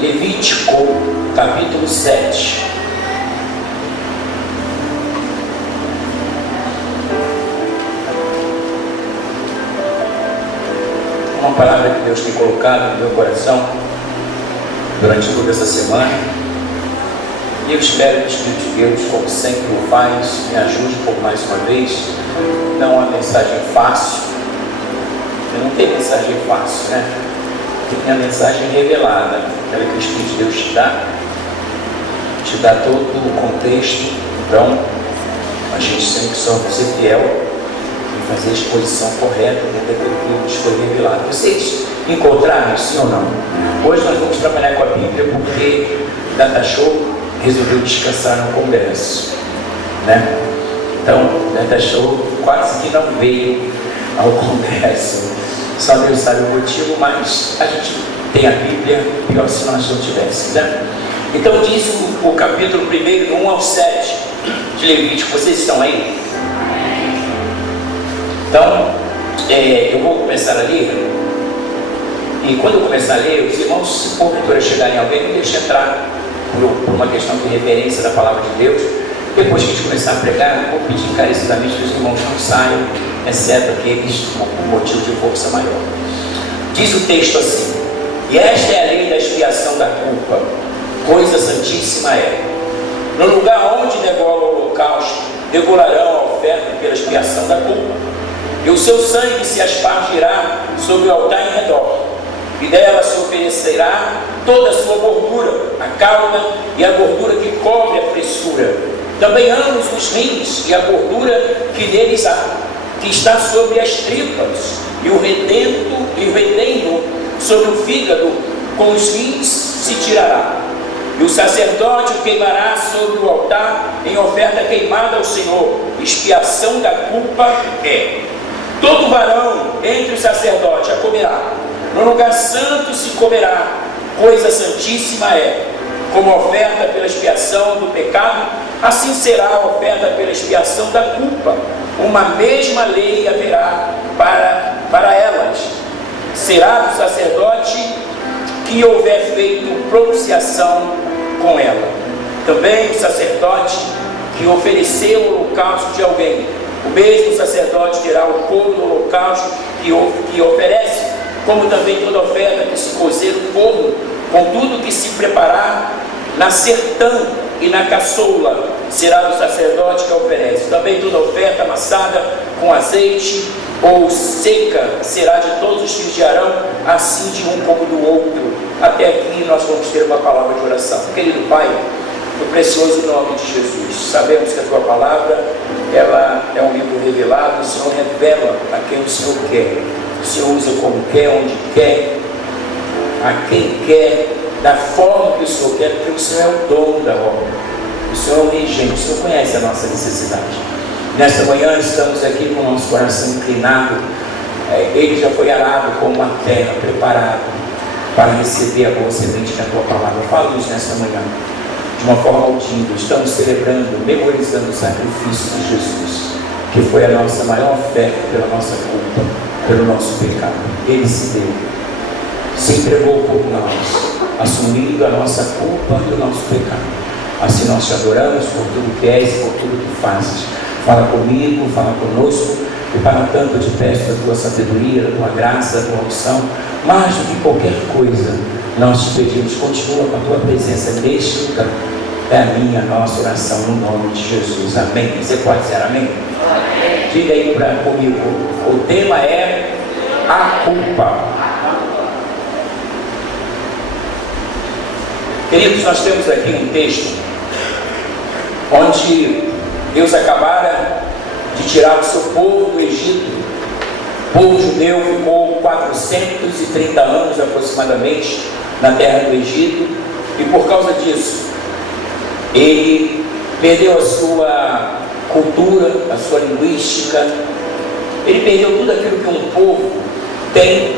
Levítico, capítulo 7. Uma palavra que Deus tem colocado no meu coração durante toda essa semana, e eu espero que o Espírito de Deus, como sempre o faz, me ajude por mais uma vez. Não é uma mensagem fácil, não tem mensagem fácil, né? Tem a mensagem revelada, aquela que o Espírito de Deus te dá todo o contexto. Então a gente tem que só ser fiel e fazer a exposição correta dentro daquilo que nos foi revelado. Vocês encontraram, sim ou não? Hoje nós vamos trabalhar com a Bíblia porque Data Show resolveu descansar no congresso, né? Então Data Show quase que não veio ao congresso. Só Deus sabe o motivo, mas a gente tem a Bíblia, pior se nós não tivéssemos, né? Então diz o capítulo 1, do 1 ao 7 de Levítico. Vocês estão aí? Então eu vou começar a ler, e quando eu começar a ler, os irmãos, se porventura chegarem alguém, me deixem entrar por uma questão de referência da palavra de Deus. Depois que a gente começar a pregar, vou pedir encarecidamente que os irmãos não saiam, exceto aqueles por motivo de força maior. Diz o texto assim: e esta é a lei da expiação da culpa, coisa santíssima é: no lugar onde degola o holocausto, degolarão a oferta pela expiação da culpa, e o seu sangue se aspargirá sobre o altar em redor, e dela se oferecerá toda a sua gordura, a cauda e a gordura que cobre a fressura, também ambos os rins e a gordura que neles há, que está sobre as tripas, e o redendo sobre o fígado, com os rins se tirará. E o sacerdote o queimará sobre o altar em oferta queimada ao Senhor. Expiação da culpa é: todo varão entre os sacerdotes a comerá. No lugar santo se comerá, coisa santíssima é. Como oferta pela expiação do pecado, assim será a oferta pela expiação da culpa. Uma mesma lei haverá para elas. Será do sacerdote que houver feito propiciação com ela. Também o sacerdote que ofereceu o holocausto de alguém, o mesmo sacerdote terá o couro do holocausto que oferece, como também toda oferta que se cozer no forno, com tudo que se preparar na sertã e na caçoula, será do sacerdote que oferece. Também toda oferta amassada com azeite ou seca será de todos os filhos de Arão, assim de um como do outro. Até aqui nós vamos ter uma palavra de oração. Querido Pai, no precioso nome de Jesus, sabemos que a Tua palavra, ela é um livro revelado. O Senhor revela a quem o Senhor quer. O Senhor usa como quer, onde quer, a quem quer, da forma que o Senhor quer, porque o Senhor é o dono da obra. O Senhor é o regente, o Senhor conhece a nossa necessidade. Nesta manhã estamos aqui com o nosso coração inclinado. Ele já foi arado como uma terra, preparado para receber a boa semente da Tua palavra. Fala-nos nesta manhã de uma forma audível. Estamos celebrando, memorizando o sacrifício de Jesus, que foi a nossa maior oferta pela nossa culpa, pelo nosso pecado. Ele se deu, se entregou por nós, assumindo a nossa culpa e o nosso pecado. Assim nós te adoramos por tudo que és e por tudo que fazes. Fala comigo, fala conosco, e para tanto eu te peço da Tua sabedoria, da Tua graça, da Tua unção. Mais do que qualquer coisa, nós te pedimos, continua com a Tua presença neste lugar. É a minha, a nossa oração no nome de Jesus. Amém. Você pode dizer amém? Amém. Diga aí comigo, o tema é a culpa. Queridos, nós temos aqui um texto onde Deus acabara de tirar o seu povo do Egito. O povo judeu ficou 430 anos aproximadamente na terra do Egito, e por causa disso ele perdeu a sua cultura, a sua linguística, ele perdeu tudo aquilo que um povo tem,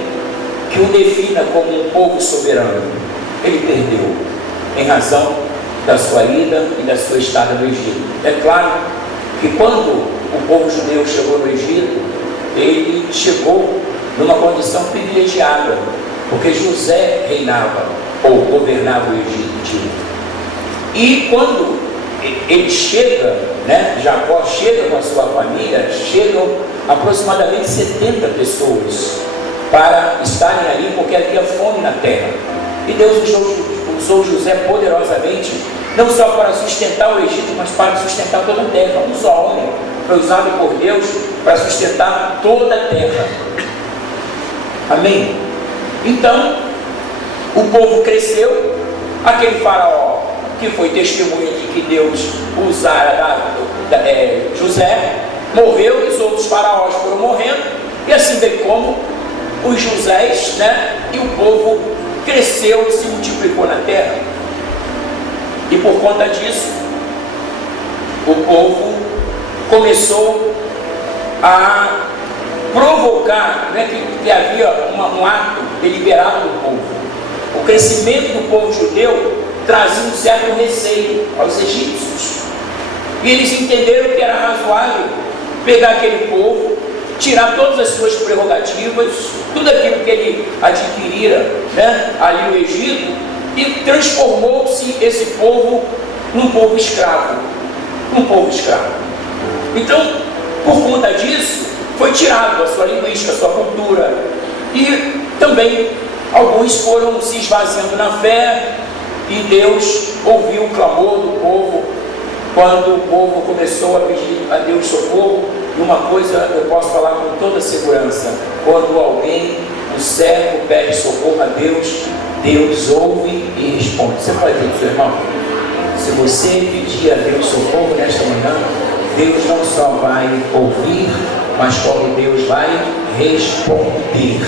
que o defina como um povo soberano. Ele perdeu em razão da sua ida e da sua estada no Egito. É claro que quando o povo judeu chegou no Egito, ele chegou numa condição privilegiada, porque José reinava. ou governava o Egito. E quando ele chega, né, Jacó chega com a sua família, chegam aproximadamente 70 pessoas para estarem ali, porque havia fome na terra. E Deus usou José poderosamente, não só para sustentar o Egito, mas para sustentar toda a terra. Um só homem foi usado por Deus para sustentar toda a terra. Amém? Então, o povo cresceu, aquele faraó que foi testemunha de que Deus usara José, morreu, e os outros faraós foram morrendo, e assim bem como os Josés, né? E o povo cresceu e se multiplicou na terra. E por conta disso, o povo começou a provocar, né, que havia um ato deliberado do povo. O crescimento do povo judeu trazia um certo receio aos egípcios. E eles entenderam que era razoável pegar aquele povo, tirar todas as suas prerrogativas, tudo aquilo que ele adquirira, né, ali no Egito, e transformou-se esse povo num povo escravo. Então, por conta disso, foi tirado a sua linguística, a sua cultura. E também alguns foram se esvaziando na fé, e Deus ouviu o clamor do povo, quando o povo começou a pedir a Deus socorro. E uma coisa eu posso falar com toda segurança: quando alguém, um servo, pede socorro a Deus, Deus ouve e responde. Você pode dizer para o seu irmão, se você pedir a Deus socorro nesta manhã, Deus não só vai ouvir, mas como Deus vai responder,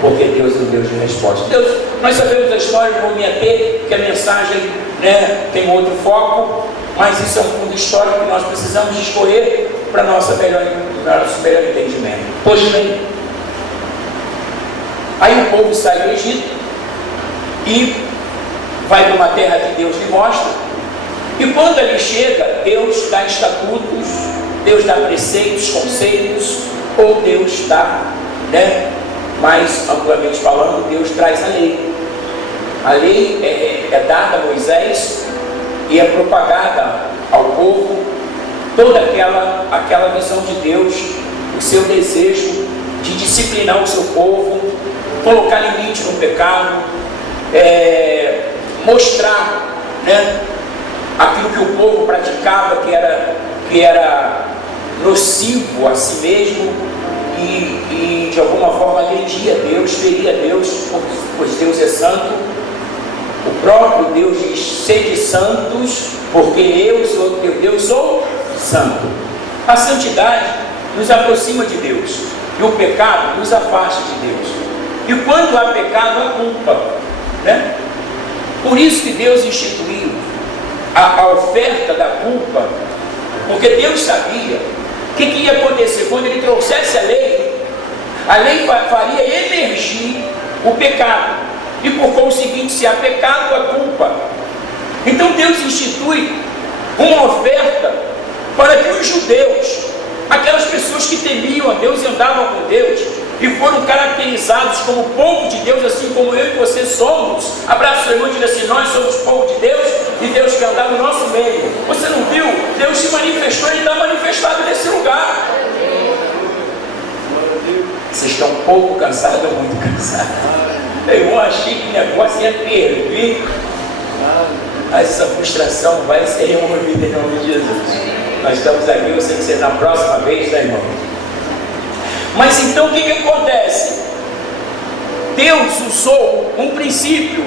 porque Deus é o Deus de resposta. Deus, nós sabemos a história, não vou me ater, que a mensagem, né, tem outro foco, mas isso é um fundo histórico que nós precisamos escolher para nosso melhor entendimento. Pois bem, aí o povo sai do Egito e vai para uma terra que Deus lhe mostra, e quando ele chega, Deus dá estatutos, Deus dá preceitos, conceitos, ou Deus dá, né, mais amplamente falando, Deus traz a lei. A lei é dada a Moisés e é propagada ao povo toda aquela visão de Deus, o seu desejo de disciplinar o seu povo, colocar limite no pecado, mostrar, né, aquilo que o povo praticava que era nocivo a si mesmo, e de alguma forma agredia a Deus, feria a Deus, pois Deus é santo. O próprio Deus diz: sede santos, porque eu sou teu Deus, sou santo. A santidade nos aproxima de Deus, e o pecado nos afasta de Deus. E quando há pecado, há culpa, né? Por isso que Deus instituiu a oferta da culpa, porque Deus sabia o que ia acontecer quando Ele trouxesse a lei faria emergir o pecado, e por conseguinte, se há pecado, há culpa. Então Deus institui uma oferta para que os judeus, aquelas pessoas que temiam a Deus e andavam com Deus, e foram caracterizados como povo de Deus, assim como eu e você somos. Abraça o seu irmão e diz assim: nós somos povo de Deus, e Deus quer andar no nosso meio. Você não viu? Deus se manifestou e está manifestado nesse lugar. Vocês estão um pouco cansados ou muito cansados? Eu achei que o negócio ia perder. Essa frustração vai ser removida em nome de Jesus. Nós estamos aqui, eu sei que você na próxima vez, né, irmão? Mas então o que acontece? Deus usou um princípio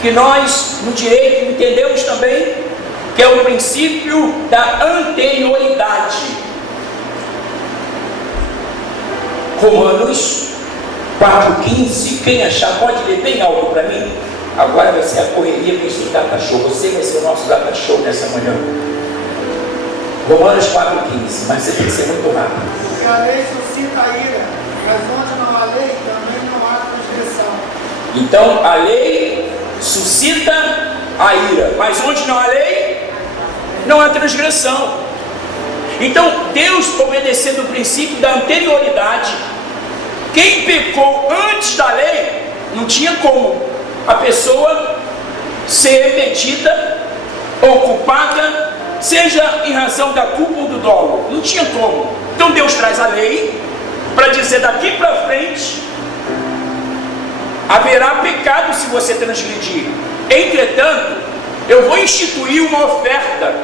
que nós no direito entendemos também, que é o princípio da anterioridade. Romanos 4,15. Quem achar pode ler bem alto para mim. Agora vai ser a correria com esse data show. Você vai ser o nosso data show nessa manhã. Romanos 4,15. Mas você tem que ser muito rápido. Se a lei suscita a ira, mas onde não há lei, também não há transgressão. Então a lei suscita a ira, mas onde não há lei, não há transgressão. Então Deus, obedecendo o princípio da anterioridade, quem pecou antes da lei, não tinha como a pessoa ser metida ou culpada, seja em razão da culpa ou do dolo. Não tinha como. Então Deus traz a lei para dizer: daqui para frente haverá pecado se você transgredir. Entretanto, eu vou instituir uma oferta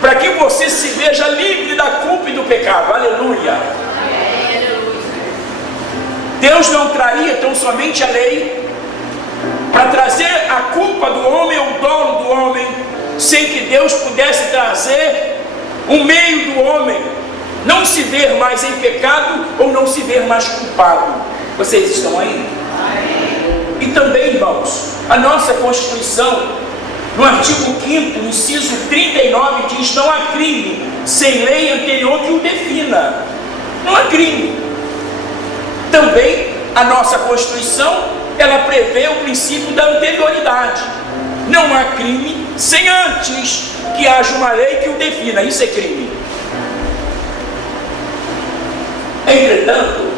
para que você se veja livre da culpa e do pecado. Aleluia! Deus não traria tão somente a lei para trazer a culpa do homem ou o dolo do homem, sem que Deus pudesse trazer um meio do homem não se ver mais em pecado ou não se ver mais culpado. Vocês estão aí? E também, irmãos, a nossa Constituição, no artigo 5º, inciso 39, diz: não há crime sem lei anterior que o defina. Não há crime. Também a nossa Constituição, ela prevê o princípio da anterioridade. Não há crime sem antes que haja uma lei que o defina. Isso é crime. Entretanto,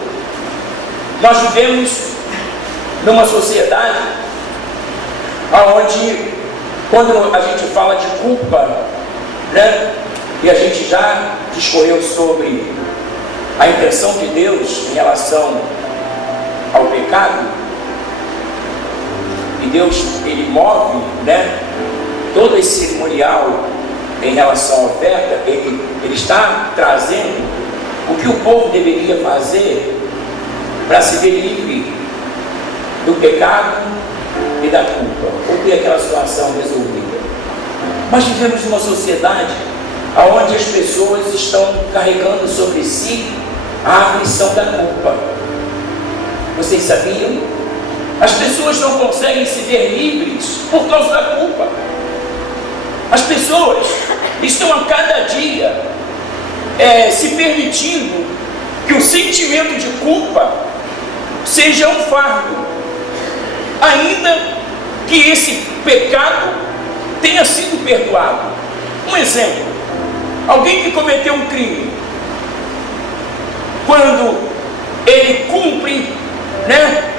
nós vivemos numa sociedade onde, quando a gente fala de culpa, né, e a gente já discorreu sobre a intenção de Deus em relação ao pecado, e Deus, ele move, né, todo esse cerimonial em relação à oferta. Ele está trazendo o que o povo deveria fazer para se ver livre do pecado e da culpa, ou ter aquela situação resolvida. Mas vivemos numa sociedade onde as pessoas estão carregando sobre si a aflição da culpa. Vocês sabiam? As pessoas não conseguem se ver livres por causa da culpa. As pessoas estão a cada dia se permitindo que o sentimento de culpa seja um fardo, ainda que esse pecado tenha sido perdoado. Um exemplo: alguém que cometeu um crime, quando ele cumpre, né,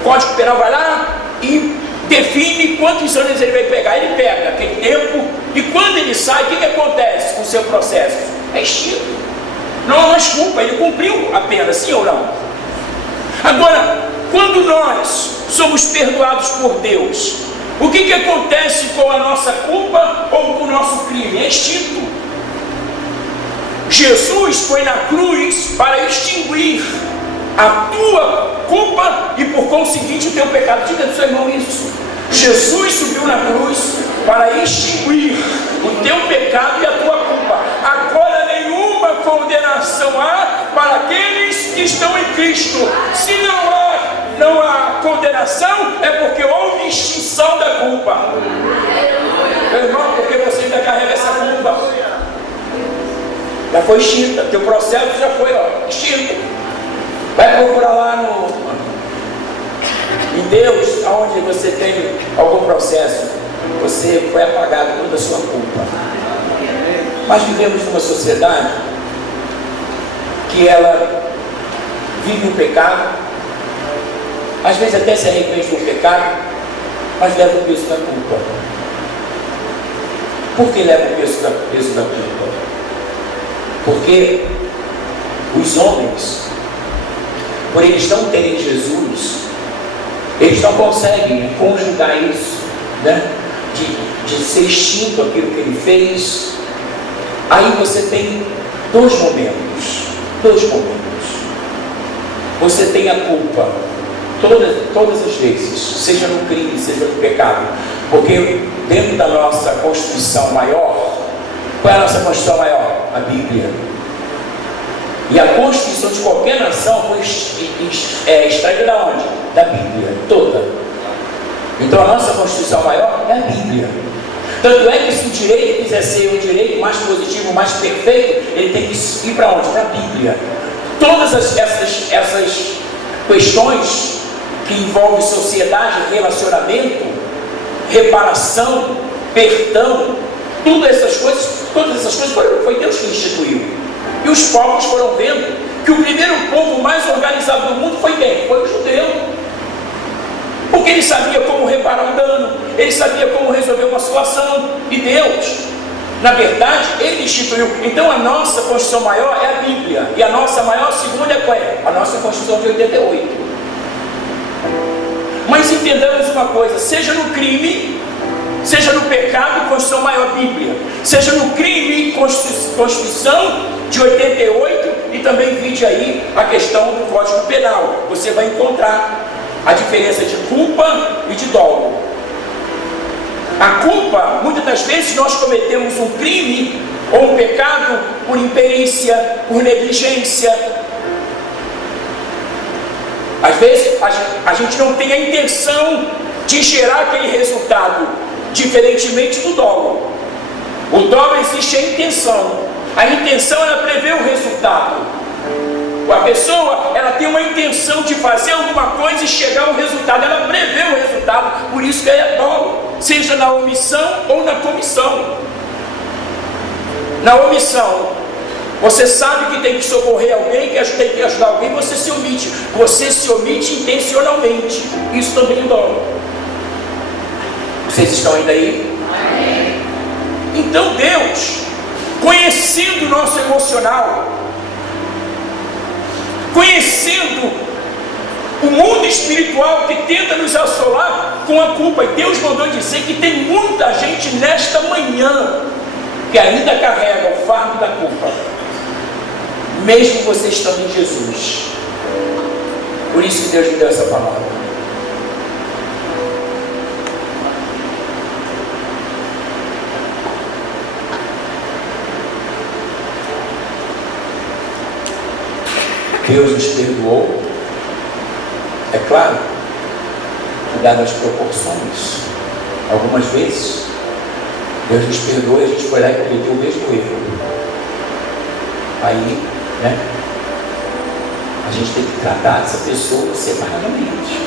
o Código Penal vai lá e define quantos anos ele vai pegar. Ele pega aquele tempo, e quando ele sai, o que acontece com o seu processo? É extinto. Não há mais culpa, ele cumpriu a pena, sim ou não? Agora, quando nós somos perdoados por Deus, o que acontece com a nossa culpa ou com o nosso crime? É extinto. Jesus foi na cruz para extinguir a tua culpa e, por conseguinte, o teu pecado. Diga do seu irmão isso. Jesus subiu na cruz para extinguir o teu pecado e a tua culpa. Agora nenhuma condenação há para aqueles que estão em Cristo. Se não há condenação, é porque houve extinção da culpa. Meu irmão, porque você ainda carrega essa culpa. Já foi extinta, teu processo já foi extinto. Vai procurar lá em Deus, aonde você tem algum processo, você foi apagado toda a sua culpa. Mas vivemos numa sociedade que ela vive o pecado, às vezes até se arrepende do pecado, mas leva o peso da culpa. Por que leva o peso da culpa? Porque os homens, por eles não terem Jesus, eles não conseguem conjugar isso, né? De ser extinto aquilo que ele fez. Aí você tem dois momentos. Você tem a culpa todas as vezes, seja no crime, seja no pecado, porque dentro da nossa Constituição maior, qual é a nossa Constituição maior? A Bíblia. E a Constituição de qualquer nação foi extraída da onde? Da Bíblia, toda. Então a nossa Constituição maior é a Bíblia. Tanto é que se o direito quiser ser um direito mais positivo, mais perfeito, ele tem que ir para onde? Para a Bíblia. Todas essas questões que envolvem sociedade, relacionamento, reparação, perdão, todas essas coisas foi Deus que instituiu. E os povos foram vendo que o primeiro povo mais organizado do mundo foi quem? Foi o judeu. Porque ele sabia como reparar sabia como resolver uma situação. E Deus, na verdade, Ele instituiu. Então a nossa Constituição maior é a Bíblia. E a nossa maior segunda é qual é? A nossa Constituição de 88. Mas entendamos uma coisa: seja no crime, seja no pecado, Constituição maior Bíblia. Seja no crime, Constituição de 88. E também vide aí a questão do Código Penal. Você vai encontrar a diferença de culpa e de dolo. A culpa, muitas das vezes nós cometemos um crime ou um pecado por imperícia, por negligência. Às vezes a gente não tem a intenção de gerar aquele resultado, diferentemente do dolo. O dolo existe a intenção. A intenção ela prevê o resultado. A pessoa ela tem uma intenção de fazer alguma coisa e chegar ao resultado. Ela prevê o resultado. Por isso que é dolo, seja na omissão ou na comissão. Na omissão, você sabe que tem que socorrer alguém, que tem que ajudar alguém, você se omite. Você se omite intencionalmente. Isso também é dolo. Vocês estão ainda aí? Amém. Então Deus, conhecendo o nosso emocional, conhecendo o mundo espiritual que tenta nos assolar com a culpa, e Deus mandou dizer que tem muita gente nesta manhã que ainda carrega o fardo da culpa, mesmo você estando em Jesus. Por isso que Deus me deu essa palavra. Deus nos perdoou, é claro, que dadas as proporções, algumas vezes Deus nos perdoou e a gente foi lá e cometeu o mesmo erro. Aí, né, a gente tem que tratar essa pessoa separadamente.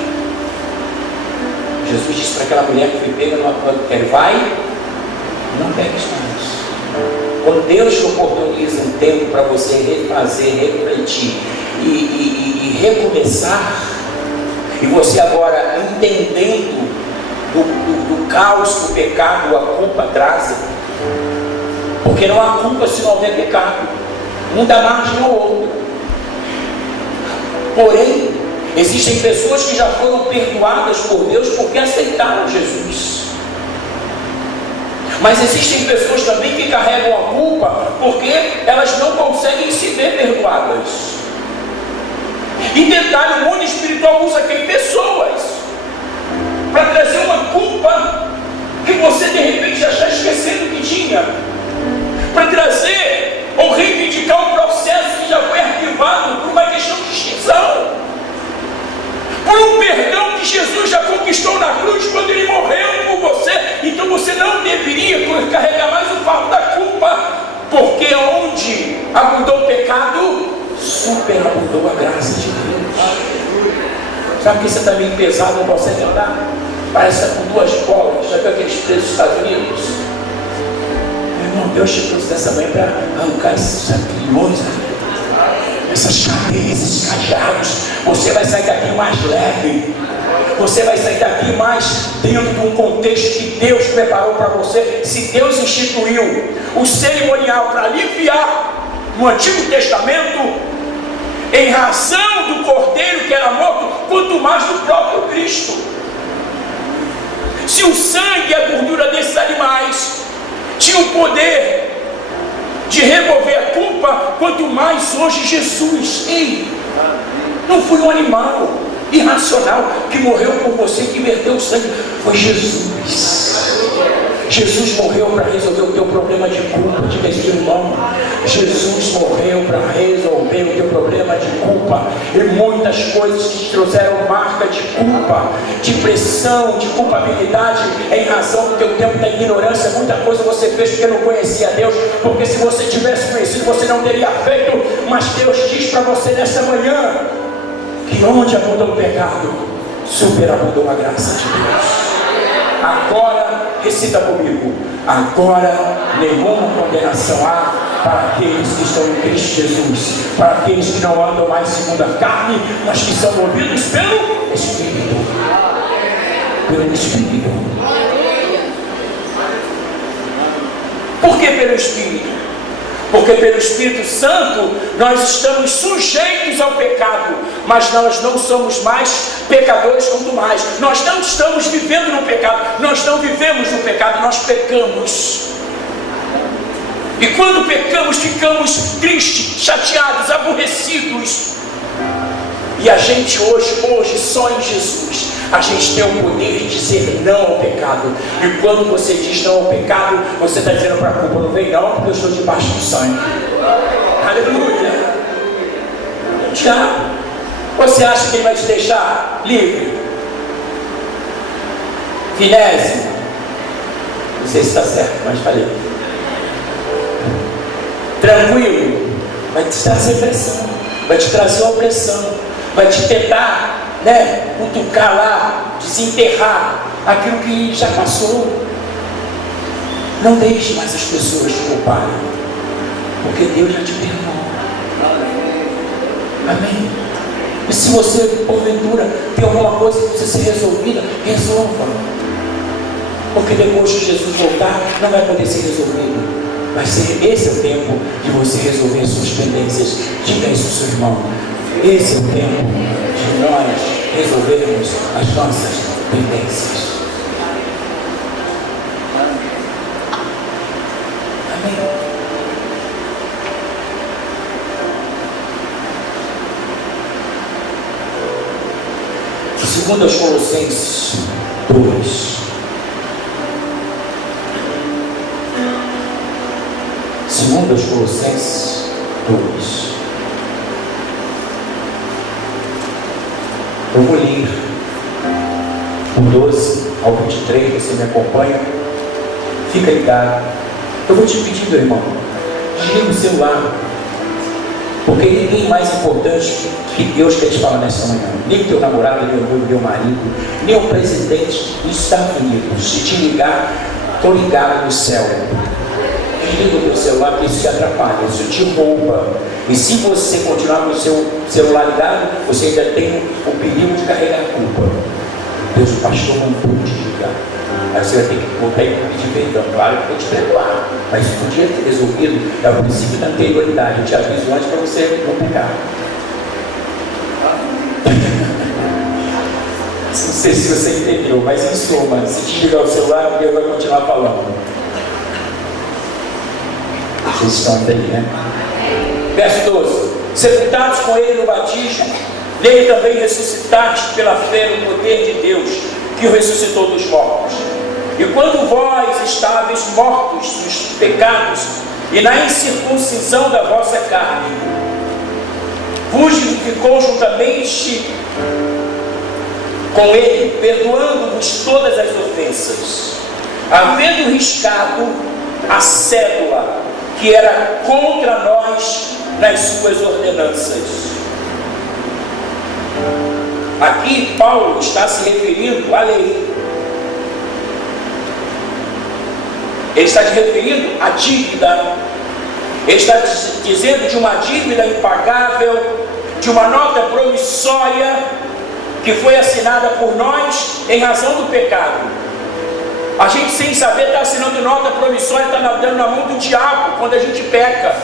Jesus disse para aquela mulher que foi pega no adultério: vai, não pegues mais. Quando Deus oportuniza um tempo para você refazer, refletir e recomeçar, e você agora entendendo do caos que o pecado, a culpa traz, porque não há culpa se não houver pecado, um dá margem ao outro. Porém, existem pessoas que já foram perdoadas por Deus porque aceitaram Jesus. Mas existem pessoas também que carregam a culpa porque elas não conseguem se ver perdoadas. E detalhe, o mundo espiritual usa quem? Pessoas, para trazer uma culpa que você de repente já está esquecendo que tinha, para trazer ou reivindicar um processo que já foi arquivado por uma questão de extinção, por um perdão que Jesus já conquistou na cruz quando Ele morreu por você. Então você não deveria carregar mais o fardo da culpa, porque onde abundou o pecado, superabundou a graça de Deus. Sabe que você está meio pesado, não consegue andar? Parece que está com duas bolas. Já viu aqueles presos dos Estados Unidos? Meu irmão, Deus te trouxe dessa manhã para arrancar esses aguilhões, essas cadeias, esses cadeados. Você vai sair daqui mais leve. Você vai sair daqui mais dentro de um contexto que Deus preparou para você. Se Deus instituiu o cerimonial para aliviar no Antigo Testamento, em razão do cordeiro que era morto, quanto mais do próprio Cristo. Se o sangue e a gordura desses animais tinham o poder de remover a culpa, quanto mais hoje Jesus. Ei, não foi um animal irracional que morreu por você, que verteu o sangue, foi Jesus. Jesus morreu para resolver o teu problema de culpa. Diga isso, irmão. Jesus morreu para resolver o teu problema de culpa. E muitas coisas que te trouxeram marca de culpa, de pressão, de culpabilidade, em razão do teu tempo da ignorância. Muita coisa você fez porque não conhecia Deus, porque se você tivesse conhecido, você não teria feito. Mas Deus diz para você nessa manhã que onde abundou o pecado, superabundou a graça de Deus. Agora, recita comigo: agora nenhuma condenação há para aqueles que estão em Cristo Jesus, para aqueles que não andam mais segundo a carne, mas que são movidos pelo Espírito. Pelo Espírito. Por que pelo Espírito? Porque pelo Espírito Santo nós estamos sujeitos ao pecado, mas nós não somos mais pecadores quanto mais. Nós não estamos vivendo no pecado, nós não vivemos no pecado, nós pecamos. E quando pecamos, ficamos tristes, chateados, aborrecidos. E a gente hoje só em Jesus, a gente tem o poder de dizer não ao pecado. E quando você diz não ao pecado, você está dizendo para a culpa: não vem não, porque eu estou debaixo do sangue. Aleluia. Diabo, você acha que ele vai te deixar livre? Finésio, não sei se está certo, mas falei. Tranquilo, vai te trazer pressão, vai te trazer opressão, vai te tentar, cutucar lá, desenterrar aquilo que já passou. Não deixe mais as pessoas te culparem, porque Deus já te perdoou. Amém? E se você, porventura, tem alguma coisa que precisa ser resolvida, resolva, porque depois que Jesus voltar, não vai poder ser resolvido. Esse é o tempo de você resolver suas pendências. Diga isso ao seu irmão: esse é o tempo de nós resolvermos as nossas pendências. Amém? Segundo aos Colossenses 2. Segundo aos Colossenses 2. Eu vou ler do 12 ao 23, você me acompanha. Fica ligado. Eu vou te pedir, meu irmão, desliga o celular, porque ninguém mais importante que Deus quer te falar nessa manhã. Nem o teu namorado, nem o meu marido, nem o presidente dos Estados Unidos. Se te ligar, estou ligado no céu. Desliga o teu celular, porque isso te atrapalha, isso te rouba. E se você continuar com o seu celular ligado, você ainda tem o perigo de carregar a culpa. Deus, o pastor não pôde te ligar. Aí você vai ter que voltar e pedir perdão. Claro que eu vou te perdoar, mas isso podia ter resolvido. É o princípio da anterioridade. Eu te aviso antes para você não pecar. Não sei se você entendeu, mas em suma, se desligar o celular, Deus vai continuar falando. Vocês estão aí, né? Verso 12: sepultados com ele no batismo, nele também ressuscitaste pela fé no poder de Deus, que o ressuscitou dos mortos. E quando vós estáveis mortos nos pecados e na incircuncisão da vossa carne, vos vivificou juntamente com ele, perdoando-vos todas as ofensas, havendo riscado a cédula que era contra nós nas suas ordenanças. Aqui Paulo está se referindo à lei. Ele está se referindo à dívida. Ele está dizendo de uma dívida impagável, de uma nota promissória que foi assinada por nós em razão do pecado. A gente, sem saber, está assinando nota promissória, está dando na mão do diabo quando a gente peca.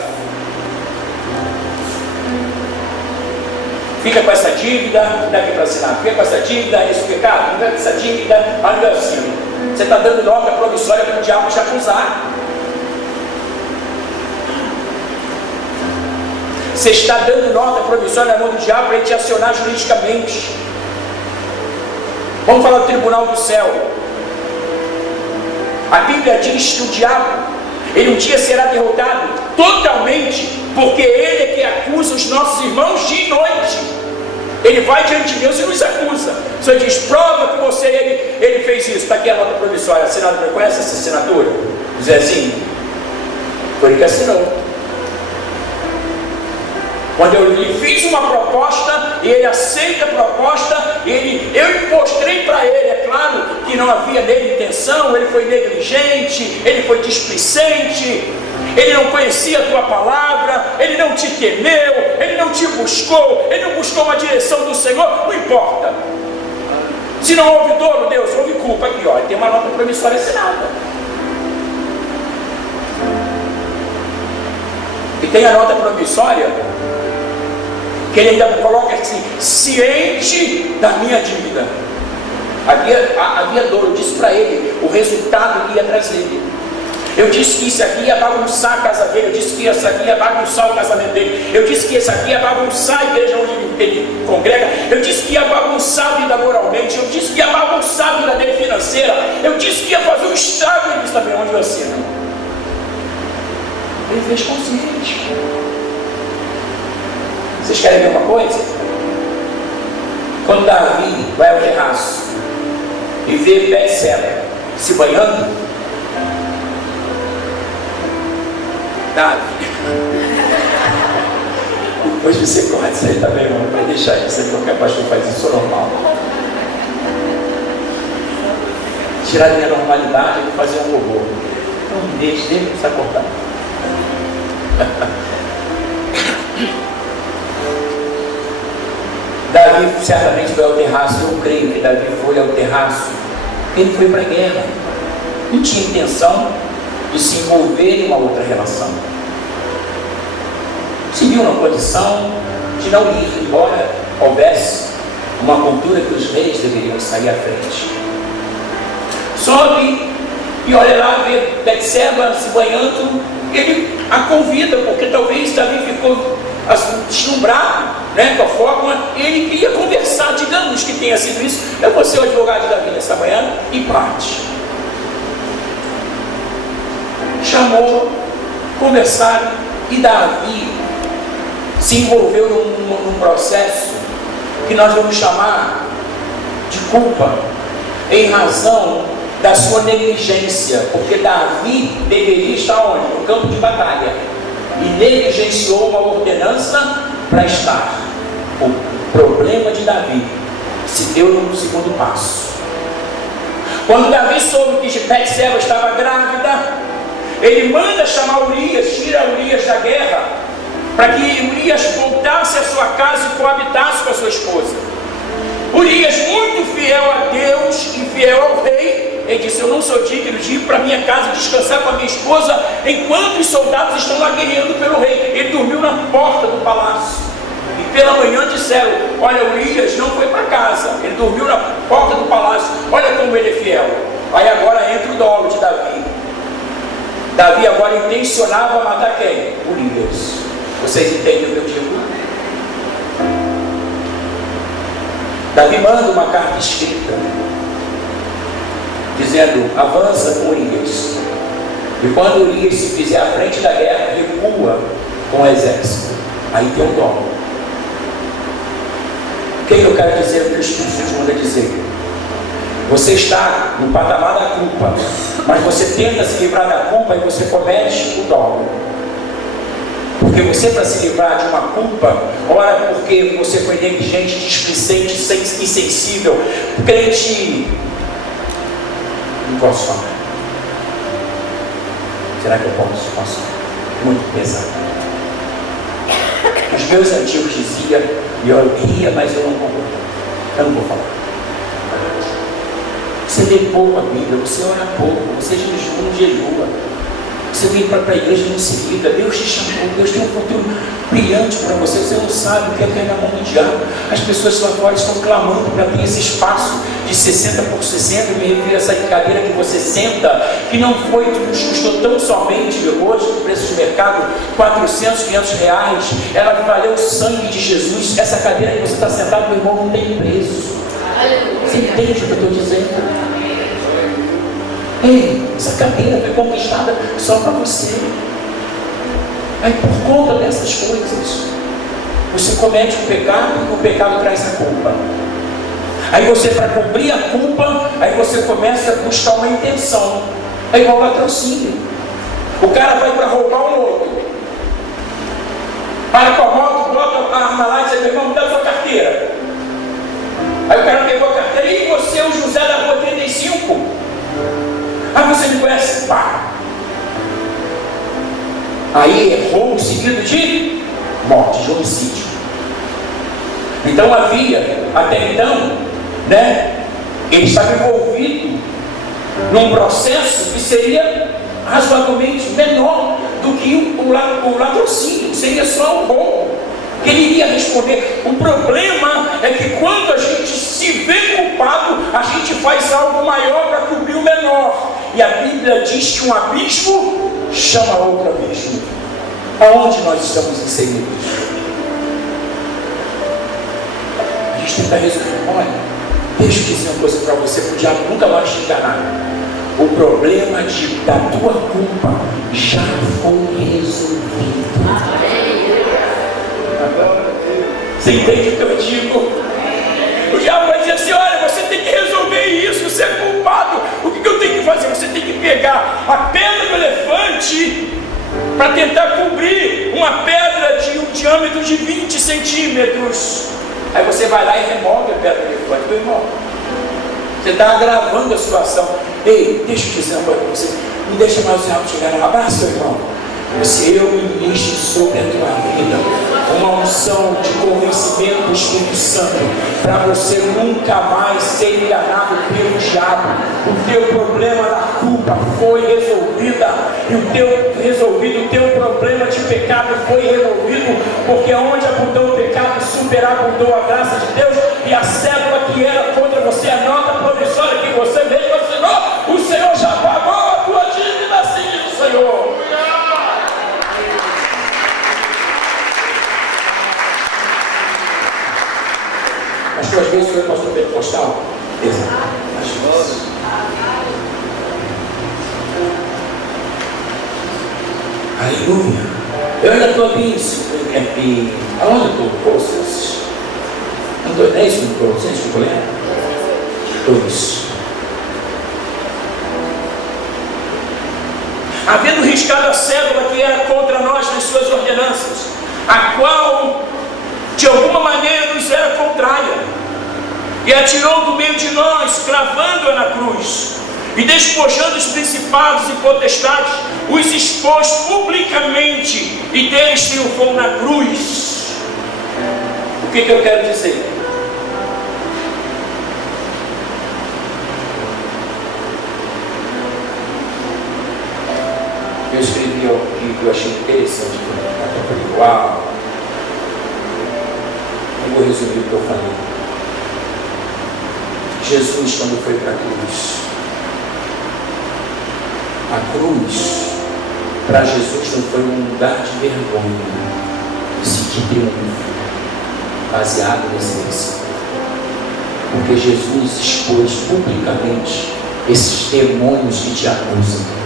Fica com essa dívida, não dá aqui para assinar. Fica com essa dívida, esse pecado, não dá com essa dívida, olha assim. Você está dando nota promissória para o diabo te acusar. Você está dando nota promissória na mão do diabo para ele te acionar juridicamente. Vamos falar do tribunal do céu. A Bíblia diz que o diabo, ele um dia será derrotado totalmente, porque ele é que acusa os nossos irmãos dia e noite. Ele vai diante de Deus e nos acusa. O Senhor diz: prova que você, ele fez isso. Está aqui a nota promissória, assinada. Conhece essa assinatura? Zezinho, foi ele que assinou. Quando eu lhe fiz uma proposta e ele aceita a proposta, eu mostrei para ele, é claro que não havia nele intenção, ele foi negligente, ele foi displicente, ele não conhecia a tua palavra, ele não te temeu, ele não te buscou, ele não buscou uma direção do Senhor, não importa. Se não houve dolo, Deus, houve culpa aqui, ó, tem uma nota promissória assinada. Tem a nota promissória, que ele ainda coloca assim: ciente da minha dívida. Havia dor. Eu disse para ele o resultado que ia trazer. Eu disse que isso aqui ia bagunçar a casa dele. Eu disse que isso aqui ia bagunçar o casamento dele. Eu disse que isso aqui ia bagunçar a igreja onde ele congrega. Eu disse que ia bagunçar a vida moralmente. Eu disse que ia bagunçar a vida dele financeira. Eu disse que ia fazer um estrago. Ele disse também: onde você não? Ele fez consciente. Vocês querem ver uma coisa? Quando Davi vai ao terraço e vê Betseba se banhando, Davi, depois você corta isso aí também, não vai deixar isso aí, qualquer pastor faz isso normal. Tirar da minha normalidade e fazer um robô. Então deixa ele começar a cortar. Davi certamente foi ao terraço. Eu creio que Davi foi ao terraço. Ele foi para a guerra. Não tinha intenção de se envolver em uma outra relação. Se viu na condição de não ir, embora houvesse uma cultura que os reis deveriam sair à frente. Sobe e olha lá, vê Betseba se banhando. Ele a convida, porque talvez Davi ficou deslumbrado, com a forma. Ele queria conversar. Digamos que tenha sido isso. Eu vou ser o advogado de Davi nessa manhã e parte. Chamou, conversaram, e Davi se envolveu num processo que nós vamos chamar de culpa, em razão da sua negligência, porque Davi deveria estar onde? No campo de batalha, e negligenciou uma ordenança para estar. O problema de Davi se deu no segundo passo. Quando Davi soube que Betseba estava grávida, ele manda chamar Urias, tira Urias da guerra, para que Urias voltasse à sua casa e coabitasse com a sua esposa. Urias, muito fiel a Deus e fiel ao rei, ele disse: eu não sou digno de ir para minha casa descansar com a minha esposa enquanto os soldados estão lá guerreando pelo rei. Ele dormiu na porta do palácio. E pela manhã disseram: olha, Urias não foi para casa, ele dormiu na porta do palácio. Olha como ele é fiel. Aí agora entra o dolo de Davi. Davi agora intencionava matar quem? Urias. Vocês entendem o que eu digo? Davi manda uma carta escrita dizendo: avança com Urias, e quando Urias se fizer à frente da guerra, recua com o exército. Aí tem um dom. O que eu quero dizer? O que o Espírito te manda dizer? Você está no patamar da culpa, mas você tenta se livrar da culpa e você comete o dolo. Porque você, para se livrar de uma culpa, ora porque você foi negligente, displicente, insensível, crente. Não posso falar. Será que eu posso? Posso. Muito pesado. Os meus antigos diziam, e eu ria, mas eu não concordava. Eu não vou falar. Você lê pouco a Bíblia, você ora pouco, você jejua. Você vem para a igreja e não se liga. Deus te chamou, Deus tem um futuro brilhante para você. Você não sabe o que é na mão do diabo. As pessoas lá fora estão clamando para ter esse espaço de 60 por 60. Eu me refiro a essa cadeira que você senta, que não foi, custou tão somente hoje, no preço de mercado, 400, 500 reais. Ela valeu o sangue de Jesus. Essa cadeira que você está sentado, meu irmão, não tem preço. Você entende o que eu estou dizendo? Ei, essa cadeira foi conquistada só para você. Aí por conta dessas coisas, você comete o pecado e o pecado traz a culpa. Aí você, para cumprir a culpa, aí você começa a buscar uma intenção. É igual latrocínio. O cara vai para roubar um outro. Para com a moto, bota a arma lá e diz: meu irmão, me dá a sua carteira. Aí o cara pegou a carteira: e você, o José da rua 35? Ah, você me conhece? Pá! Aí errou seguido de morte, de homicídio. Então havia, até então, ele estava envolvido num processo que seria razoavelmente menor do que o latrocínio. justo, seria só o bom. Ele iria responder. O problema é que quando a gente se vê culpado, a gente faz algo maior para cobrir o menor. E a Bíblia diz que um abismo chama outro abismo. Aonde nós estamos inseridos? A gente tenta resolver. Olha, deixa eu dizer uma coisa para você, para o diabo nunca mais te enganar. O problema da tua culpa já foi resolvido. Você entende o que eu digo? O diabo vai dizer assim: olha, você tem que resolver isso, você é culpado. O que eu tenho que fazer? Você tem que pegar a pedra do elefante para tentar cobrir uma pedra de um diâmetro de 20 centímetros. Aí você vai lá e remove a pedra do elefante. Meu irmão, você está agravando a situação. Ei, deixa eu dizer uma coisa para você. Me deixa mais o diabo chegar no abraço, meu irmão. Se eu ministro sobre a tua vida uma unção de convencimento do Espírito Santo, para você nunca mais ser enganado pelo diabo. O teu problema da culpa foi resolvido, e o teu problema de pecado foi resolvido, porque onde abundou o pecado, superabundou a graça de Deus, e a cédula que era contra você, a nota promissória que você mesmo assinou, o Senhor já pagou a tua dívida, assim diz o Senhor. As tuas vezes foi pastor pentecostal? As vezes. Aleluia. Eu ainda estou aqui aonde eu estou? Vocês? Não é isso que eu estou? Estou lendo? 2. Havendo riscado a cédula que era contra nós nas suas ordenanças, a qual de alguma maneira nos era contrária, e atirou do meio de nós, cravando-a na cruz, e despojando os principados e potestades, os expôs publicamente, e deles triunfou na cruz. O que eu quero dizer? Eu escrevi algo que eu achei interessante. Uau! Eu vou resumir o que eu falei. Jesus, quando foi para a cruz, para Jesus não foi um lugar de vergonha, de triunfo, baseado nesse versículo. Porque Jesus expôs publicamente esses demônios que te acusam.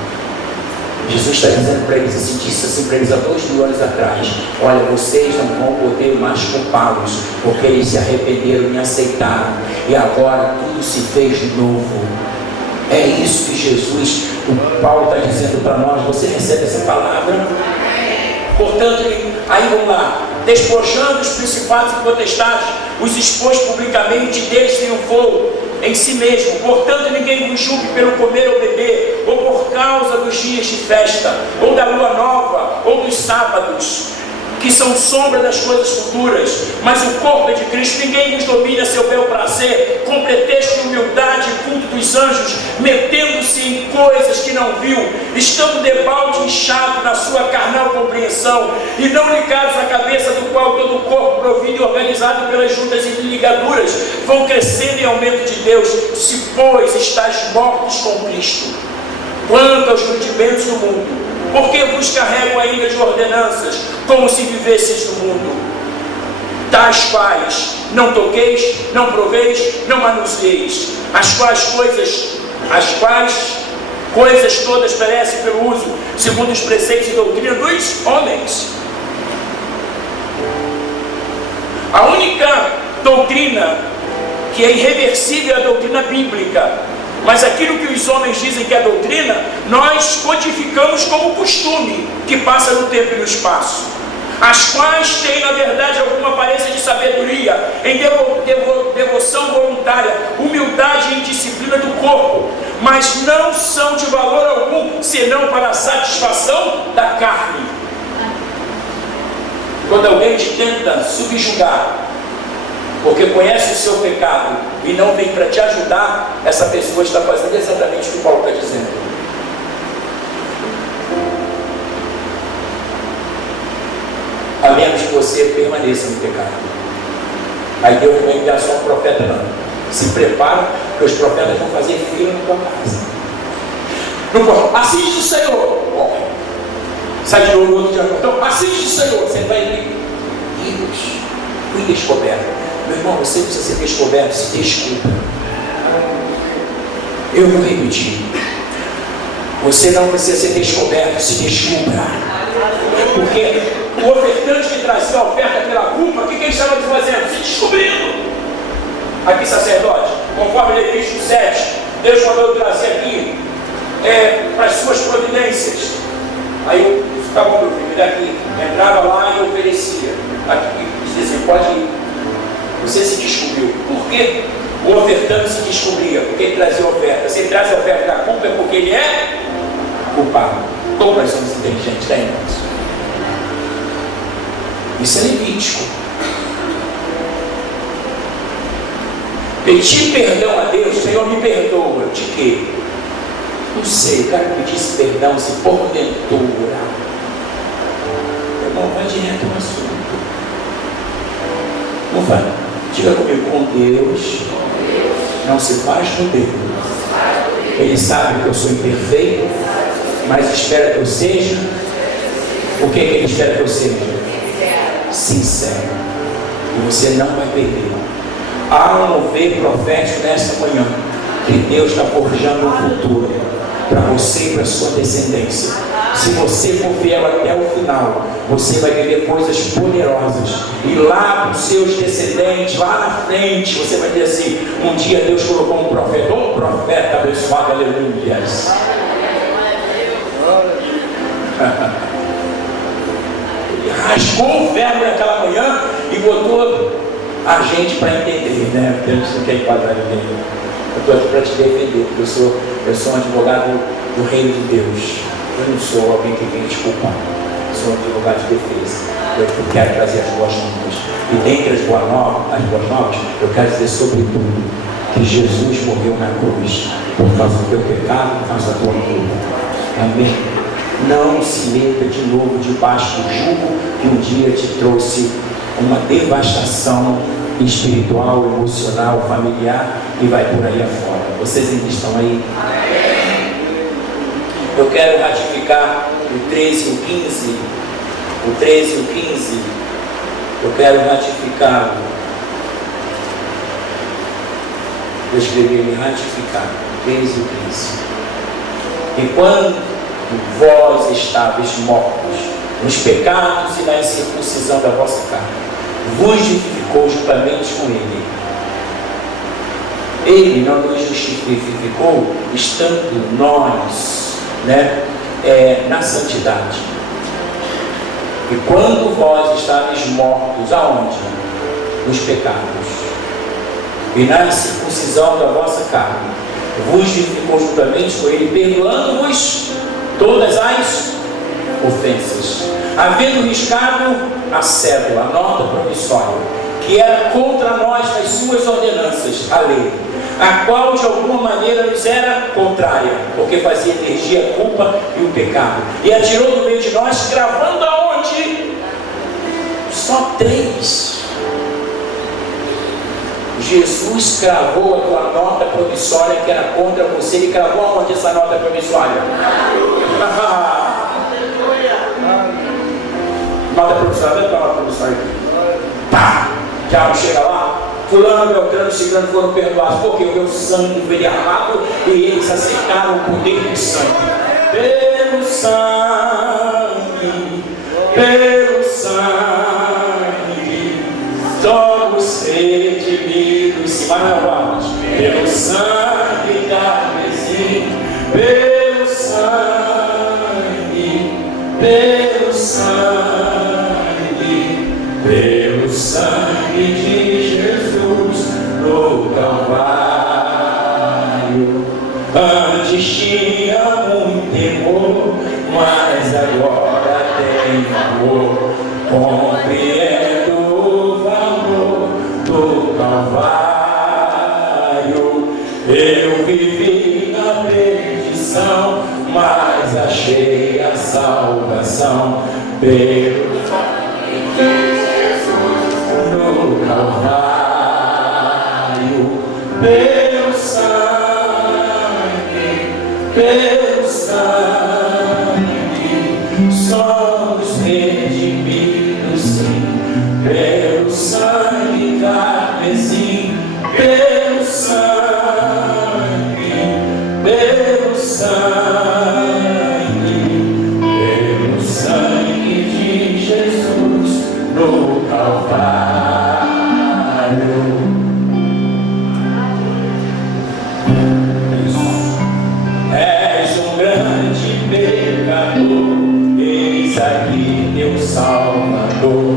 Jesus está dizendo para eles assim, disse assim para eles há 2000 anos atrás: olha, vocês não vão poder mais culpá-los, porque eles se arrependeram e me aceitaram, e agora tudo se fez de novo. É isso que Jesus, o Paulo está dizendo para nós. Você recebe essa palavra? Portanto, aí vamos lá: despojando os principados e potestades, os expôs publicamente, e deles triunfou em si mesmo. Portanto, ninguém vos julgue pelo comer ou beber, ou por causa dos dias de festa, ou da lua nova, ou dos sábados, que são sombra das coisas futuras, mas o corpo é de Cristo. Ninguém vos domine a seu bel prazer, com pretexto de humildade e culto dos anjos, metendo-se em coisas que não viu, estando debalde inchado na sua carnal compreensão, e não ligados à cabeça, do qual todo o corpo provido e organizado pelas juntas e ligaduras vão crescendo em aumento de Deus. Se pois estáis mortos com Cristo quanto aos rudimentos do mundo, porque vos carrego ainda de ordenanças, como se vivesseis no mundo, tais quais não toqueis, não proveis, não manuseis, as quais coisas todas perecem pelo uso, segundo os preceitos e doutrina dos homens. A única doutrina que é irreversível é a doutrina bíblica. Mas aquilo que os homens dizem que é doutrina, nós codificamos como costume, que passa no tempo e no espaço, as quais têm na verdade alguma aparência de sabedoria, em devoção voluntária, humildade e disciplina do corpo, mas não são de valor algum, senão para a satisfação da carne. Quando alguém te tenta subjugar, porque conhece o seu pecado e não vem para te ajudar, essa pessoa está fazendo exatamente o que Paulo está dizendo. menos que você permaneça no pecado. Aí Deus não vai enviar só um profeta, não. Se prepara, porque os profetas vão fazer fila na tua casa. Não pode, assim diz o Senhor. Morre. Sai de novo no outro dia. Então, assim diz o Senhor. Você vai ver. Deus, fui descoberto. Meu irmão, você precisa ser descoberto, se desculpa. Eu vou repetir. Você não precisa ser descoberto, se descubra. Porque o ofertante que trazia a oferta pela culpa, o que eles estavam fazendo? Se descobrindo. Aqui, sacerdote, conforme Levítico 7, Deus mandou trazer aqui para as suas providências. Aí eu ficava com meu filho daqui, entrava lá e oferecia. Aqui, dizia, pode ir. Você se descobriu. Por quê? O ofertante se descobria, porque ele trazia a oferta. Se ele traz a oferta da culpa é porque ele é culpado. Como nós somos inteligentes, né, irmãos? Isso é Levítico. Pedir perdão a Deus, Senhor, me perdoa. De quê? Não sei, eu quero pedir esse perdão se porventura. Irmão, vai direto ao assunto. Não vai. Diga comigo, com Deus não se faz modelo. Ele sabe que eu sou imperfeito, mas espera que eu seja. O que ele espera que eu seja? Sincero. E você não vai perder. Há um mover profético nesta manhã, que Deus está forjando um futuro para você e para a sua descendência. Se você for fiel até o final, você vai viver coisas poderosas. E lá para os seus descendentes, lá na frente, você vai dizer assim: um dia Deus colocou um profeta abençoado, aleluia. Ele rasgou o verbo naquela manhã e botou a gente para entender, né? Porque a gente não quer enquadrar ninguém. Eu estou aqui para te defender, porque eu sou um advogado do reino de Deus. Eu não sou alguém que vem desculpar. Eu sou um advogado de defesa. Eu quero trazer as boas novas. E dentre as boas novas, eu quero dizer sobretudo que Jesus morreu na cruz por causa do teu pecado, por causa da tua culpa. Amém? Não se meta de novo debaixo do jugo que um dia te trouxe uma devastação espiritual, emocional, familiar e vai por aí afora. Vocês ainda estão aí? Eu quero ratificar o 13 e o 15. O 13 e o 15. Eu quero ratificar. Eu escrevi ratificar. 13 e o 15. E quando vós estáveis mortos nos pecados e na incircuncisão da vossa carne, vos justificou juntamente com Ele. Ele não nos justificou estando nós, na santidade. E quando vós estáveis mortos, aonde? Nos pecados. E na incircuncisão da vossa carne, vos justificou juntamente com Ele, perdoando-vos todas as ofensas, havendo riscado a cédula, a nota promissória, que era contra nós nas suas ordenanças, a lei, a qual de alguma maneira nos era contrária, porque fazia energia a culpa e o pecado, e atirou no meio de nós, cravando aonde? Só 3. Jesus cravou a tua nota promissória que era contra você. Ele cravou aonde essa nota promissória? Nota promissória, dá nota promissória aqui. Pá! Já chega lá. Fulano, Beltrano, Ciclano foram perdoados, porque o meu sangue foi derramado e eles aceitaram o poder do sangue. Pelo sangue, somos redimidos, maravilhosos, pelo sangue carmesim, pelo sangue de Jesus no Calvário. Antes tinha muito temor, mas agora tem amor. Compreendo o valor do Calvário. Eu vivi na perdição, mas achei a salvação pelo no Calvário, pelo sangue, somos redimidos, sim, pelo sangue carmesim, pelo sangue de Jesus no Calvário. És um grande pecador, eis aqui teu Salvador,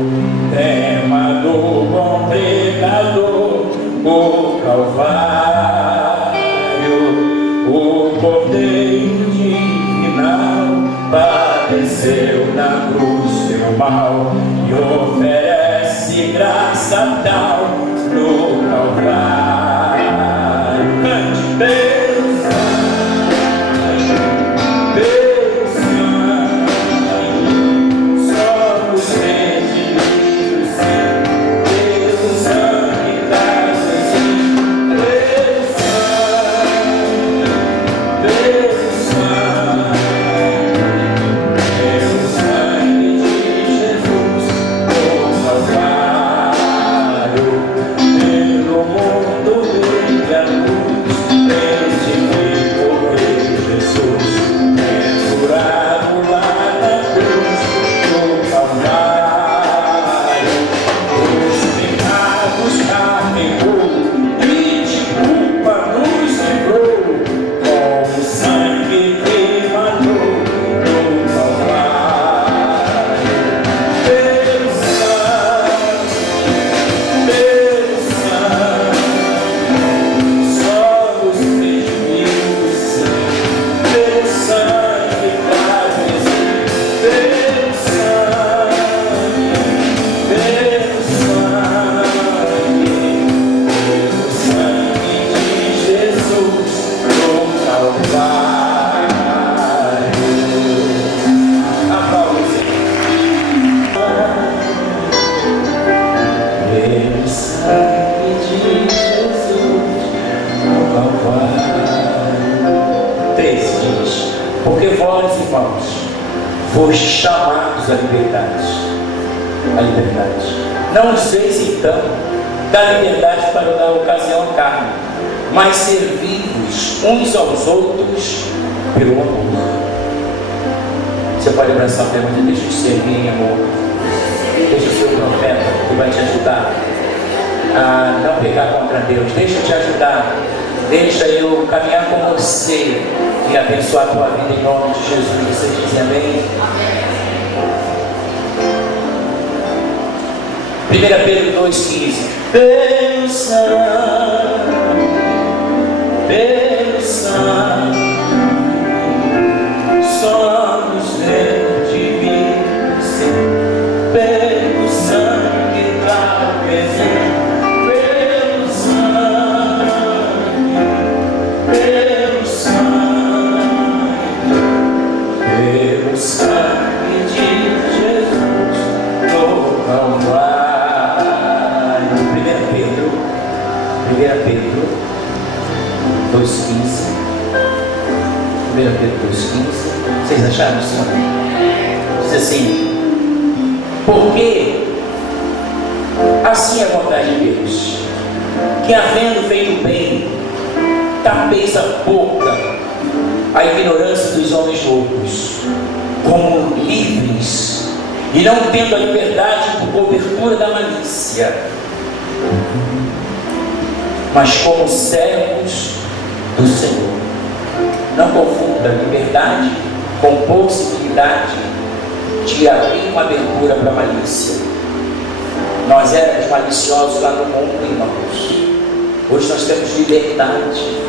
tema do bom pregador, o Calvário, o Cordeiro divinal, padeceu na cruz teu mal e oferece graça tal no Calvário. Cante pelo sangue, somos redimidos, sim, pelo sangue carmesim, pelo sangue de Jesus no Calvário, pelo mundo veio a luz, redimido por Jesus, pendurado lá na cruz no Calvário, os pecados carregou e de culpa nos livrou, com o sangue que matou no Calvário, pelo sangue, somos redimidos, sim, pelo sangue carmesim, pelo sangue de Jesus no Calvário. Aplausos. Pelo sangue de Jesus no Calvário. 13 diz: porque vós, irmãos, fostes chamados à liberdade. Não useis então da liberdade para dar ocasião à carne, mas servi-vos uns aos outros pelo amor. Você pode abraçar o tema de deixa de servir em amor. Deixa o seu profeta que vai te ajudar a não pecar contra Deus. Deixa eu te ajudar. Deixa eu caminhar com você e abençoar a tua vida em nome de Jesus. Você diz amém? 1 Pedro 2,15. Pelo sangue, somos redimidos, sim, pelo sangue carmesim, pelo sangue de Jesus no Calvário. 1 Pedro 2,15. 1 Pedro 2,15. Vocês acharam isso? Diz assim: porque assim é a vontade de Deus, que havendo feito bem, tapeis a boca a ignorância dos homens loucos, como livres, e não tendo a liberdade por cobertura da malícia, mas como servos do Senhor. Não confunda liberdade com possibilidade de abrir uma abertura para a malícia. Nós éramos maliciosos lá no mundo, irmãos. Hoje nós temos liberdade.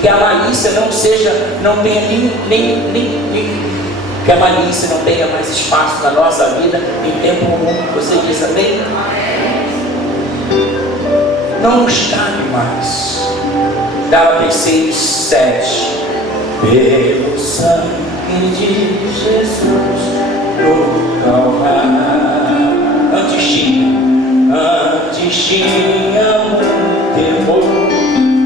Que a malícia não tenha que a malícia não tenha mais espaço na nossa vida em tempo comum. Você diz amém? Não nos cabe mais. Gálatas 6:7. Pelo sangue de Jesus no Calvário. Antes tinha muito temor,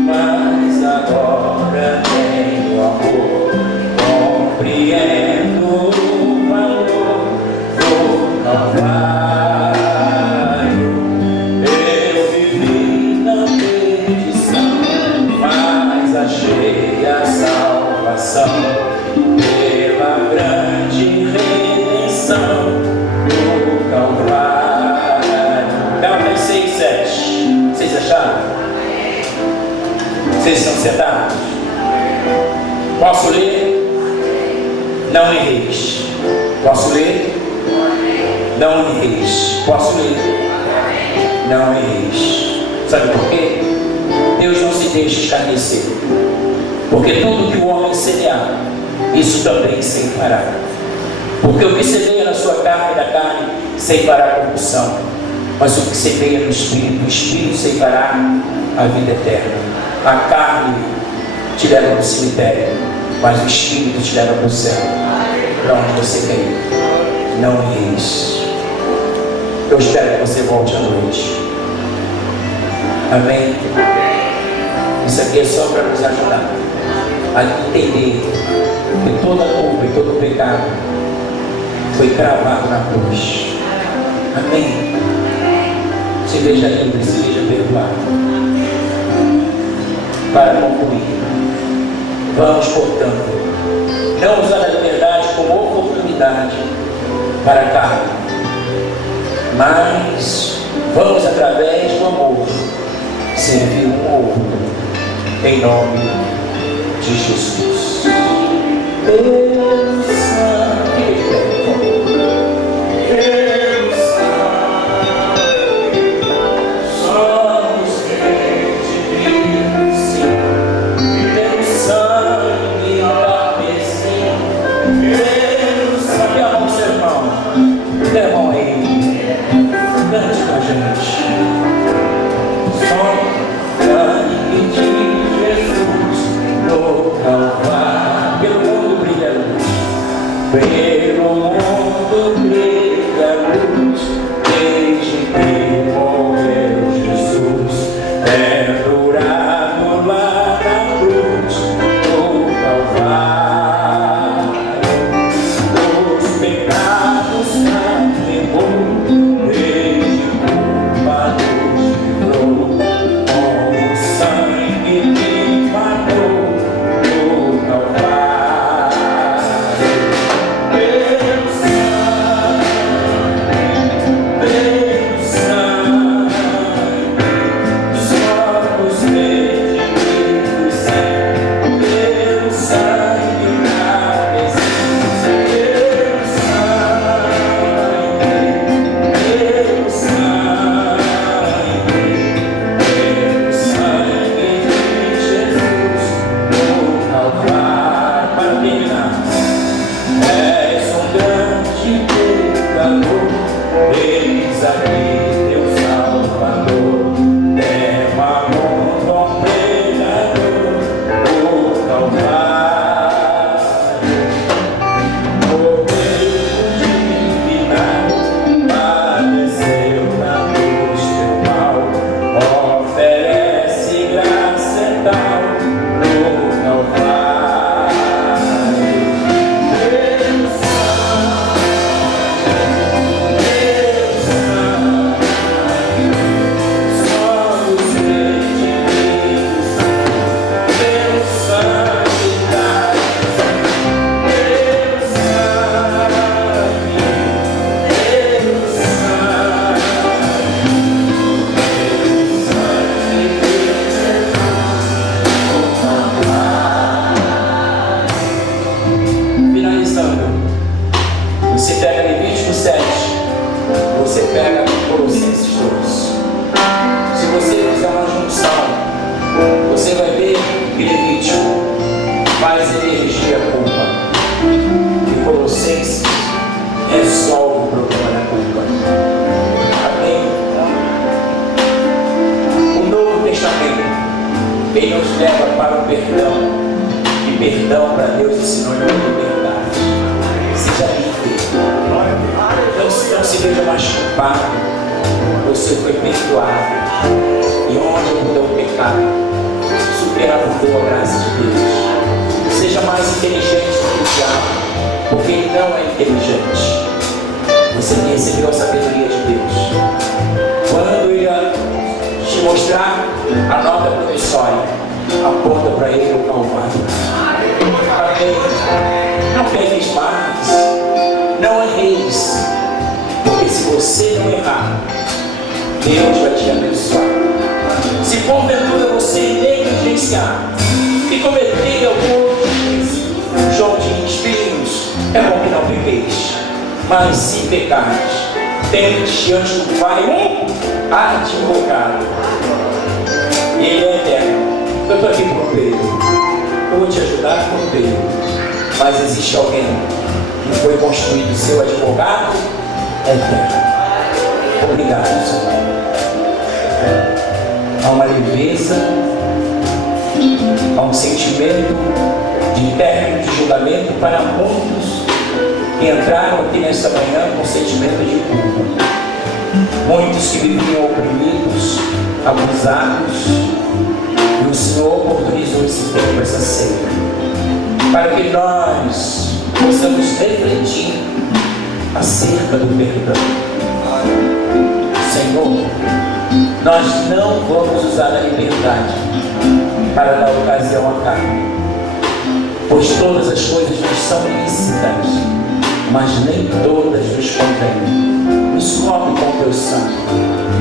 mas agora tenho amor. Compreendo o valor do Calvário. Eu vivi na perdição, mas achei a salvação pela grande redenção do Calvário. Gálatas 6, 7. Vocês acharam? Vocês estão sentados? Posso ler? Não erreis. Posso ler? Não erreis. Posso ler? Não erreis. Sabe por quê? Deus não se deixa escarnecer. Porque tudo que o homem semear, isso também ceifará. Porque o que semeia na sua carne, da carne, ceifará corrupção. Mas o que semeia no Espírito, o Espírito ceifará a vida eterna. A carne te leva para o cemitério, mas o Espírito te leva para o céu, para onde você quer ir. Não erreis. Eu espero que você volte à noite. Amém? Isso aqui é só para nos ajudar a entender que toda culpa e todo pecado foi cravado na cruz. Amém? Se veja livre, se veja perdoado. Para concluir, vamos, portanto, não usar a liberdade como oportunidade para a carne, mas vamos, através do amor, servir um ao outro, em nome de Jesus. Deus sabe, Deus sabe, somos redimidos, Deus sabe, Deus sabe. A mão, seu irmão, dê a mão aí, cante com a gente. Sangue de Jesus no Calvário. Pelo mundo brilha a luz, pelo mundo brilha a luz, desde que morreu Jesus, pendurado lá na cruz do Calvário. Os pecados carregou, desde culpa nos livrou, com o sangue que matou do Calvário. Deus sabe, somos redimidos, Deus sabe na essência, Deus sabe, Deus sabe, Deus sangue de Jesus no Calvário. Para terminar, és um grande pecador, eis aqui teu Salvador, é um amor com predador, o Calvário. Cordeiro divino, padeceu na cruz teu mal, oferece graça e tal no Calvário. Deus sabe, somos redimidos, Deus sabe dar, Deus sabe, Deus sabe, Deus sabe que Jesus no Calvário. Finalizando, você pega Levítico 7, você pega Colossenses 2. Se você fizer uma junção, você vai ver que Levítico faz energia a culpa, e Colossenses resolve o problema da culpa. Amém? O Novo Testamento, ele nos leva para o perdão, e perdão para Deus é sinônimo de liberdade. Seja livre, não se veja mais culpado, você foi perdoado. E onde mudou o pecado, supera por a graça de Deus. Seja mais inteligente do que o diabo, porque ele não é inteligente. Você que recebeu a sabedoria de Deus, quando ele te mostrar a nota promissória, aponta para ele o Calvário. Amém. Não pegues mais, não erreis, porque se você não errar, Deus vai te abençoar. Se porventura você negligenciar e cometer alguns jogos espinhos, é bom que não pequeis. Mas se pecares, tens diante do Pai um advogado. Ele é eterno. Eu estou aqui por um período. Eu vou te ajudar por um período. Mas existe alguém que foi construído seu advogado eterno. Obrigado, Senhor. Há uma leveza, há um sentimento de término de julgamento para muitos que entraram aqui nesta manhã com sentimento de culpa. Muitos que viviam oprimidos, abusados, e o Senhor oportunizou esse tempo, essa ceia, para que nós possamos refletir acerca do perdão. Senhor, nós não vamos usar a liberdade para dar ocasião à carne, pois todas as coisas nos são lícitas, mas nem todas nos convêm. Nos cobre com teu sangue.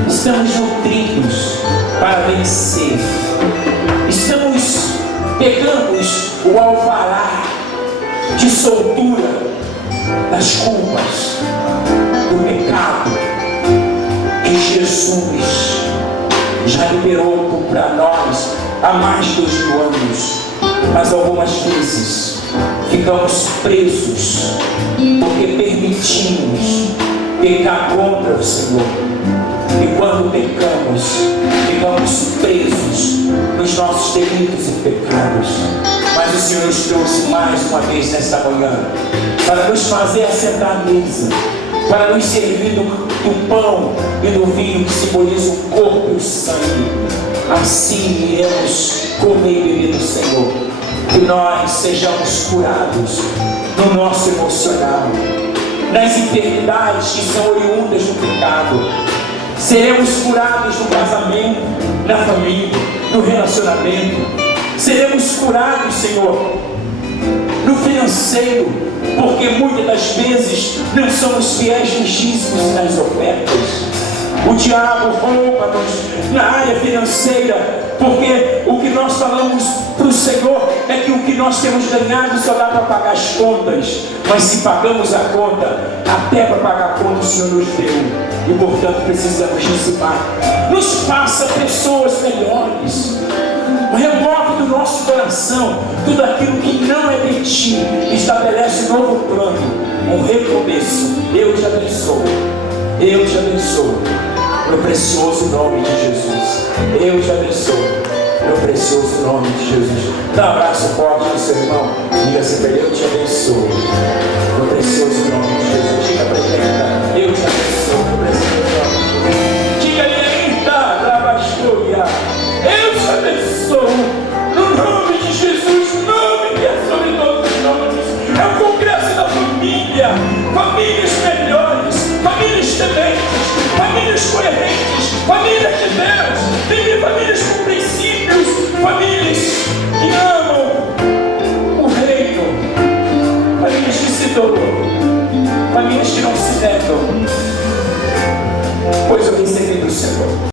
Estamos nutridos para vencer. Estamos pegando o alvará de soltura das culpas, do pecado, que Jesus já liberou para nós há mais de 2000 anos. Mas algumas vezes ficamos presos porque permitimos pecar contra o Senhor. E quando pecamos, ficamos presos nos nossos delitos e pecados. Mas o Senhor nos trouxe mais uma vez nesta manhã para nos fazer assentar à mesa, para nos servir do pão e do vinho que simboliza o corpo e o sangue. Assim iremos comer e beber do Senhor. Que nós sejamos curados no nosso emocional, nas enfermidades que são oriundas do pecado. Seremos curados no casamento, na família, no relacionamento. Seremos curados, Senhor, no financeiro, porque muitas das vezes não somos fiéis nos dízimos e nas ofertas. O diabo rouba-nos na área financeira, porque o que nós falamos para o Senhor é que o que nós temos ganhado só dá para pagar as contas. Mas se pagamos a conta, até para pagar a conta o Senhor nos deu. E portanto precisamos dizimar. Nos faça pessoas melhores. Remove do nosso coração tudo aquilo que não é de ti. Estabelece um novo plano, um recomeço. Eu te abençoo. Eu te abençoo. No precioso nome de Jesus. Eu te abençoo. No precioso nome de Jesus. Dá um abraço forte no seu irmão. Diga assim para ele: eu te abençoo. No precioso nome de Jesus. Diga para ele: eu te abençoo. No precioso nome de Jesus. Diga ainda, Rabastória: eu te abençoo. No nome de Jesus. O nome que é sobre todos os nomes. É o congresso da família. Famílias melhores. Famílias tementes. Famílias coerentes. Famílias de Deus. Famílias com princípios. Famílias que amam o reino. Famílias que se doam. Famílias que não se negam. Pois eu recebi do Senhor.